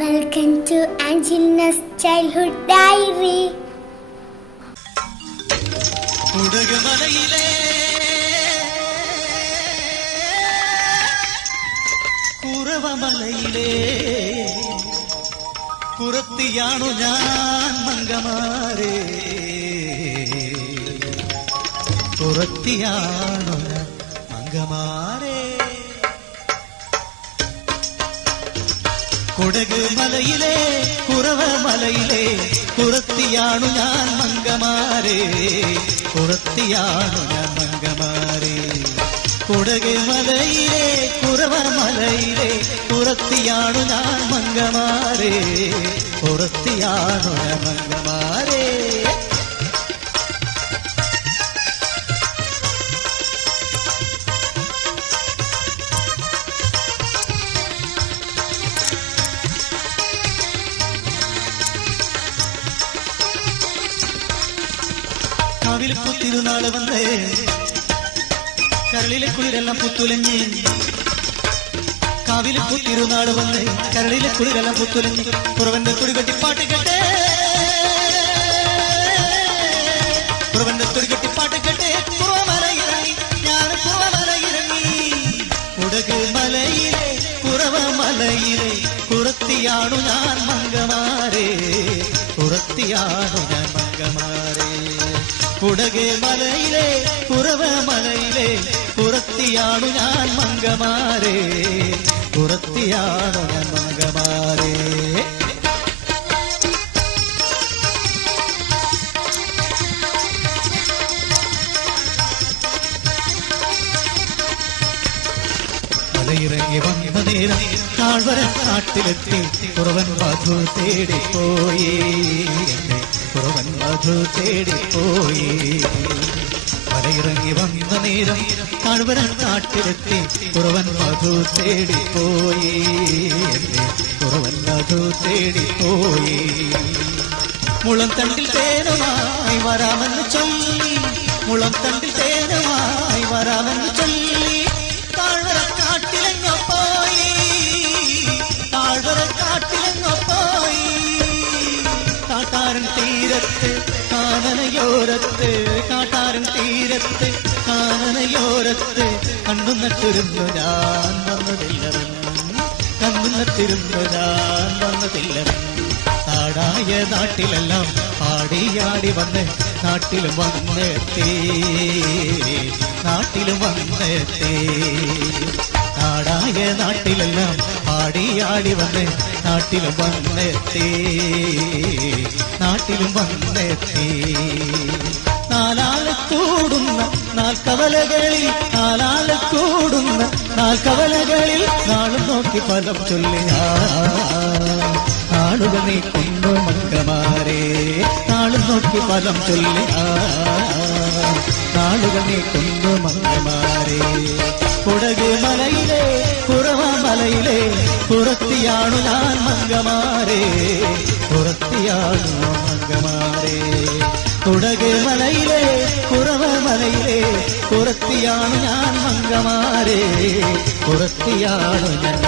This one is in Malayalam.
Welcome to Angelina's Childhood Diary. കുടകുമലയിലെ കുറവമലയിലെ കുറത്തിയാണു ഞാൻ മംഗമാരേ, കുറത്തിയാണു ഞാൻ മംഗമാരേ. കുടകുമലയിലെ കുറവമലയിലെ കുറത്തിയാണു ഞാൻ മംഗമാരേ, കുറത്തിയാണു ഞാൻ മംഗമാരേ. കുടകുമലയിലെ കുറവമലയിലെ കുറത്തിയാണു ഞാൻ മംഗമാരേ, കുറത്തിയാണു ഞാൻ മംഗമാരേ. കാവിലിപ്പൂ തിരുനാള് വന്നേ, കരളിലെ കുളിരെല്ലാം പുത്തുലഞ്ഞ്. കാവിലിപ്പൂ തിരുനാള് വന്നേ, കരളിലെ കുളിരെല്ലാം പുത്തുലഞ്ഞ്. കുറവന്റെ തുടികെട്ടി പാട്ട് കേട്ടേ, കുറവന്റെ തുടികെട്ടി പാട്ട് കേട്ടേ. കുറവമലയിറങ്ങി ഞാൻ, കുറവമലയിറങ്ങി. കുടകുമലയിലെ കുറവമലയിലെ കുറത്തിയാണു ഞാൻ മംഗമാരേ, കുറത്തിയാണു ഞാൻ മംഗമാരേ. കുടകുമലയിലെ കുറവമലയിലെ കുറത്തിയാണു ഞാൻ മംഗമാരേ, കുറത്തിയാണു ഞാൻ മംഗമാരേ. മലയിറങ്ങി വന്ന നേരം താഴ്വര കാട്ടിലെത്തി, കുറവൻ മധു തേടിപ്പോയി, കുറവൻ മധു തേടിപ്പോയി. മലയിറങ്ങി വന്ന നേരം താഴ്വര കാട്ടിലെത്തി, കുറവൻ മധു തേടിപ്പോയി, കുറവൻ മധു തേടിപ്പോയി. മുളം തണ്ടിൽ തേനുമായി വരാമെന്ന് ചൊല്ലി, മുളം തണ്ടിൽ തേനുമായി വരാമെന്ന് ചൊല്ലി. താഴ്വര കാട്ടിലെങ്ങോ പോയി, താഴ്വര കാട്ടിലെങ്ങോ പോയി. കാട്ടാരൻ തീരത്ത് കാനനയോരത്ത്, കാട്ടാരൻ തീരത്ത് കാനനയോരത്ത് കണ്ണു നട്ടിരുന്നു ഞാൻ വന്നതില്ലവൻ, കണ്ണു നട്ടിരുന്നു ഞാൻ വന്നതില്ലവൻ. നാടായ നാട്ടിലെല്ലാം ആടിയാടി വന്ന് നാട്ടിലും വന്നെത്തി, നാട്ടിലും വന്നെത്തി. നാടായ നാട്ടിലെല്ലാം ആടിയാടി വന്ന് നാട്ടിലും വന്നെത്തി, നാട്ടിലും വന്നെത്തി. നാലാള് കൂടുന്ന നാൽക്കവലകളിൽ, നാലാള് കൂടുന്ന നാൽക്കവലകളിൽ നാളും നോക്കി ഫലം ചൊല്ലി നാളുകൾ നീ കൊണ്ടു മംഗമാരേ, നാളും നോക്കി ഫലം ചൊല്ലി നാളുകൾ നീ കൊണ്ടു മംഗമാരേ. കുടകുമലയിലെ കുറവമലയിലെ കുറത്തിയാണു ഞാൻ മംഗമാരേ, കുറത്തിയാണു മംഗമാരേ. കുടകുമലയിലെ കുറവമലയിലെ കുറത്തിയാണു ഞാൻ മംഗമാരേ, കുറത്തിയാണു ഞാൻ